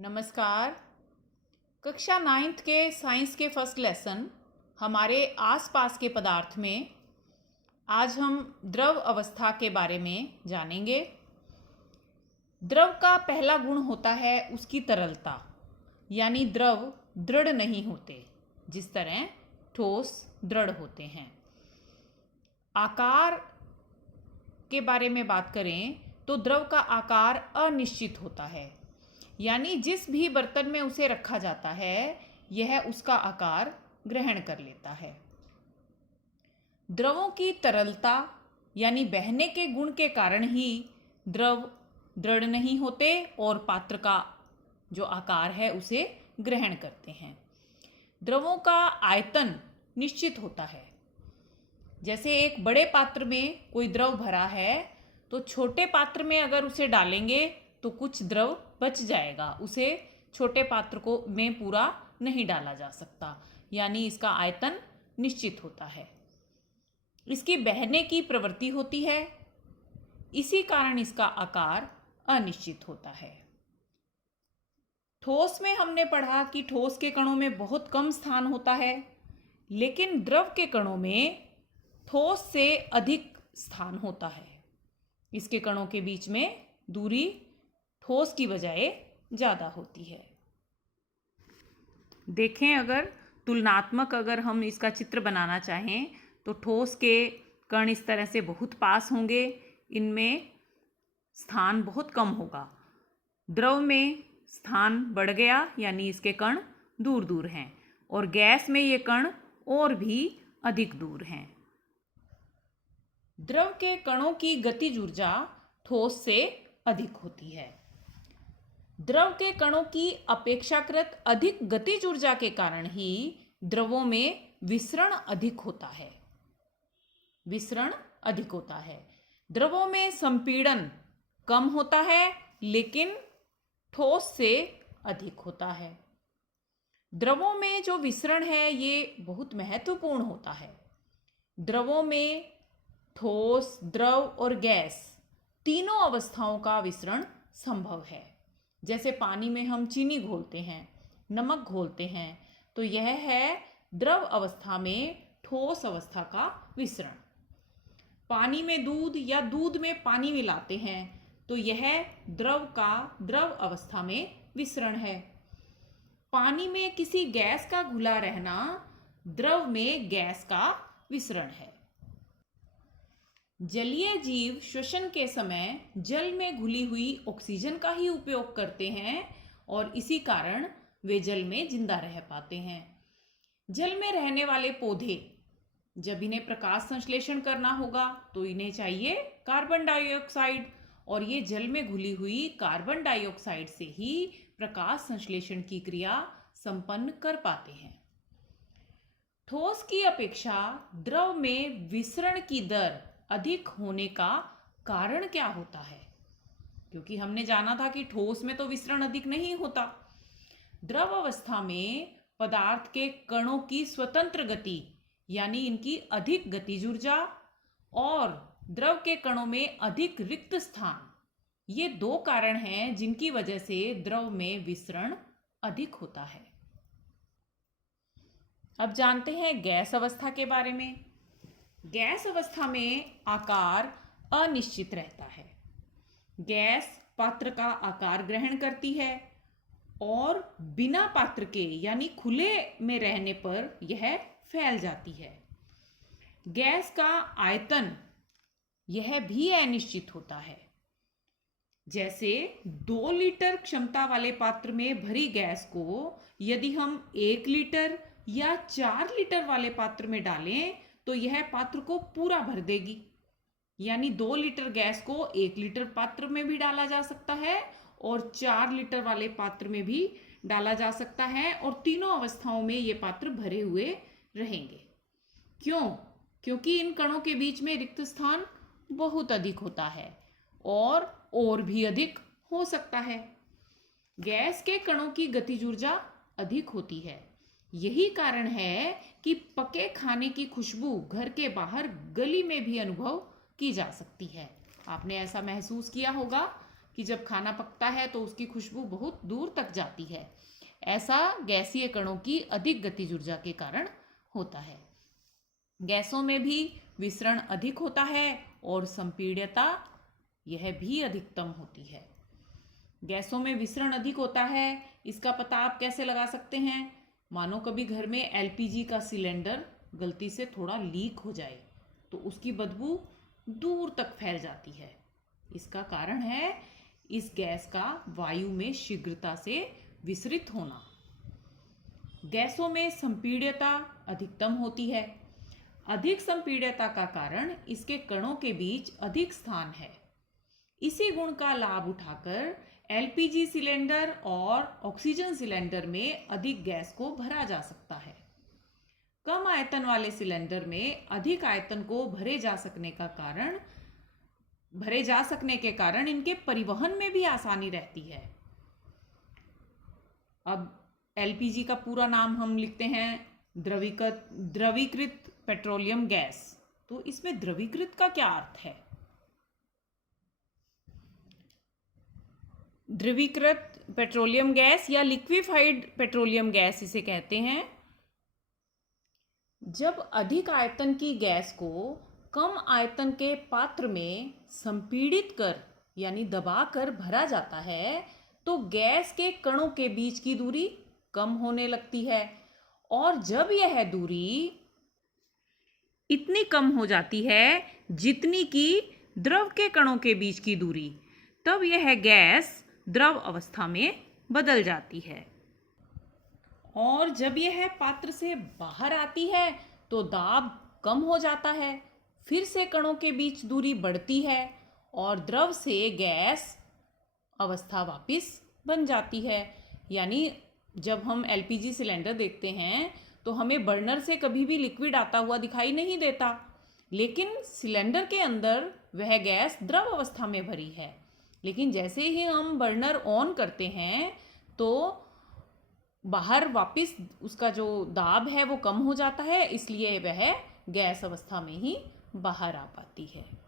नमस्कार। कक्षा 9th के साइंस के फर्स्ट लेसन हमारे आसपास के पदार्थ में आज हम द्रव अवस्था के बारे में जानेंगे। द्रव का पहला गुण होता है उसकी तरलता, यानी द्रव दृढ़ नहीं होते जिस तरह ठोस दृढ़ होते हैं। आकार के बारे में बात करें तो द्रव का आकार अनिश्चित होता है, यानी जिस भी बर्तन में उसे रखा जाता है यह उसका आकार ग्रहण कर लेता है। द्रवों की तरलता यानी बहने के गुण के कारण ही द्रव दृढ़ नहीं होते और पात्र का जो आकार है उसे ग्रहण करते हैं। द्रवों का आयतन निश्चित होता है। जैसे एक बड़े पात्र में कोई द्रव भरा है तो छोटे पात्र में अगर उसे डालेंगे तो कुछ द्रव बच जाएगा, उसे छोटे पात्र में पूरा नहीं डाला जा सकता, यानी इसका आयतन निश्चित होता है। इसकी बहने की प्रवृत्ति होती है, इसी कारण इसका आकार अनिश्चित होता है। ठोस में हमने पढ़ा कि ठोस के कणों में बहुत कम स्थान होता है, लेकिन द्रव के कणों में ठोस से अधिक स्थान होता है। इसके कणों के बीच में दूरी ठोस की बजाय ज़्यादा होती है। देखें, अगर हम इसका चित्र बनाना चाहें तो ठोस के कण इस तरह से बहुत पास होंगे, इनमें स्थान बहुत कम होगा। द्रव में स्थान बढ़ गया, यानी इसके कण दूर दूर हैं, और गैस में ये कण और भी अधिक दूर हैं। द्रव के कणों की गतिज ऊर्जा ठोस से अधिक होती है। द्रव के कणों की अपेक्षाकृत अधिक गतिज ऊर्जा के कारण ही द्रवों में विसरण अधिक होता है। द्रवों में संपीड़न कम होता है, लेकिन ठोस से अधिक होता है। द्रवों में जो विसरण है ये बहुत महत्वपूर्ण होता है। द्रवों में ठोस, द्रव और गैस तीनों अवस्थाओं का विसरण संभव है। जैसे पानी में हम चीनी घोलते हैं, नमक घोलते हैं, तो यह है द्रव अवस्था में ठोस अवस्था का विसरण। पानी में दूध या दूध में पानी मिलाते हैं तो यह द्रव अवस्था में विसरण है। पानी में किसी गैस का घुला रहना द्रव में गैस का विसरण है। जलीय जीव श्वसन के समय जल में घुली हुई ऑक्सीजन का ही उपयोग करते हैं और इसी कारण वे जल में जिंदा रह पाते हैं। जल में रहने वाले पौधे जब इन्हें प्रकाश संश्लेषण करना होगा तो इन्हें चाहिए कार्बन डाइऑक्साइड, और ये जल में घुली हुई कार्बन डाइऑक्साइड से ही प्रकाश संश्लेषण की क्रिया संपन्न कर पाते हैं। ठोस की अपेक्षा द्रव में विसरण की दर अधिक होने का कारण क्या होता है? क्योंकि हमने जाना था कि ठोस में तो विसरण अधिक नहीं होता। द्रव अवस्था में पदार्थ के कणों की स्वतंत्र गति, यानी इनकी अधिक गतिज ऊर्जा, और द्रव के कणों में अधिक रिक्त स्थान, ये दो कारण हैं जिनकी वजह से द्रव में विसरण अधिक होता है। अब जानते हैं गैस अवस्था के बारे में। गैस अवस्था में आकार अनिश्चित रहता है। गैस पात्र का आकार ग्रहण करती है और बिना पात्र के यानी खुले में रहने पर यह फैल जाती है। गैस का आयतन यह भी अनिश्चित होता है। जैसे 2 लीटर क्षमता वाले पात्र में भरी गैस को यदि हम 1 लीटर या 4 लीटर वाले पात्र में डालें तो यह पात्र को पूरा भर देगी। यानी 2 लीटर गैस को 1 लीटर पात्र में भी डाला जा सकता है और 4 लीटर वाले पात्र में भी डाला जा सकता है, और तीनों अवस्थाओं में ये पात्र भरे हुए रहेंगे। क्यों? क्योंकि इन कणों के बीच में रिक्त स्थान बहुत अधिक होता है और भी अधिक हो सकता है। गैस के कणों की गतिज ऊर्जा अधिक होती है। यही कारण है कि पके खाने की खुशबू घर के बाहर गली में भी अनुभव की जा सकती है। आपने ऐसा महसूस किया होगा कि जब खाना पकता है तो उसकी खुशबू बहुत दूर तक जाती है। ऐसा गैसीय कणों की अधिक गतिज ऊर्जा के कारण होता है। गैसों में भी विसरण अधिक होता है और संपीड्यता यह भी अधिकतम होती है। गैसों में विसरण अधिक होता है, इसका पता आप कैसे लगा सकते हैं? मानो कभी घर में एलपीजी का सिलेंडर गलती से थोड़ा लीक हो जाए तो उसकी बदबू दूर तक फैल जाती है। इसका कारण है इस गैस का वायु में शीघ्रता से विसरित होना। गैसों में संपीड्यता अधिकतम होती है। अधिक संपीड्यता का कारण इसके कणों के बीच अधिक स्थान है। इसी गुण का लाभ उठाकर एलपीजी सिलेंडर और ऑक्सीजन सिलेंडर में अधिक गैस को भरा जा सकता है। कम आयतन वाले सिलेंडर में अधिक आयतन को भरे जा सकने के कारण इनके परिवहन में भी आसानी रहती है। अब एलपीजी का पूरा नाम हम लिखते हैं द्रवीकृत पेट्रोलियम गैस। तो इसमें द्रवीकृत का क्या अर्थ है? द्रवीकृत पेट्रोलियम गैस या लिक्विफाइड पेट्रोलियम गैस इसे कहते हैं। जब अधिक आयतन की गैस को कम आयतन के पात्र में संपीड़ित कर यानी दबाकर भरा जाता है तो गैस के कणों के बीच की दूरी कम होने लगती है, और जब यह दूरी इतनी कम हो जाती है जितनी कि द्रव के कणों के बीच की दूरी, तब यह गैस द्रव अवस्था में बदल जाती है। और जब यह पात्र से बाहर आती है तो दाब कम हो जाता है, फिर से कणों के बीच दूरी बढ़ती है और द्रव से गैस अवस्था वापस बन जाती है। यानी जब हम एलपीजी सिलेंडर देखते हैं तो हमें बर्नर से कभी भी लिक्विड आता हुआ दिखाई नहीं देता, लेकिन सिलेंडर के अंदर वह गैस द्रव अवस्था में भरी है। लेकिन जैसे ही हम बर्नर ऑन करते हैं तो बाहर वापस उसका जो दाब है वो कम हो जाता है, इसलिए वह गैस अवस्था में ही बाहर आ पाती है।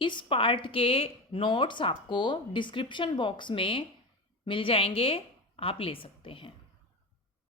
इस पार्ट के नोट्स आपको डिस्क्रिप्शन बॉक्स में मिल जाएंगे, आप ले सकते हैं।